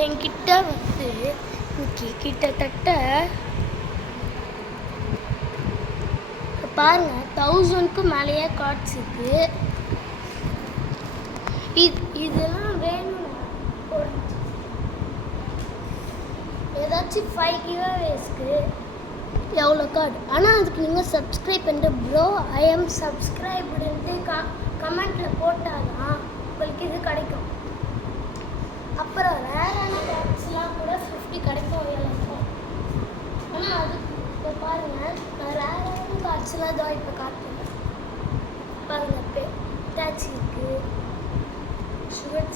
என்கிட்ட வந்து இன்னைக்கு கிட்டத்தட்ட பாருங்க 1000க்கு மேலேயே கார்ட்ஸ் இருக்கு. இதெல்லாம் வேணும். ஏதாச்சும் 5 கிவ்அவேஸ்க்கு எவ்வளோ கார்டு. ஆனால் அதுக்கு நீங்கள் சப்ஸ்கிரைப் பண்ணிட்டு ப்ரோ ஐ எம் சப்ஸ்கிரைப்டுன்ட்டு கமெண்ட்டில் போட்டால் தான் உங்களுக்கு இது கிடைக்கும். அப்புறம் ரேரான கார்ட்ஸ்லாம் கூட 50 கிடைக்கும் எல்லாருக்கும். ஆனால் அது இப்போ பாருங்கள், நான் ரேரான கார்ட்ஸ்லாம் தான் இப்போ காட்டுறேன். பாருங்கள், டேச் இருக்குது, சுகர்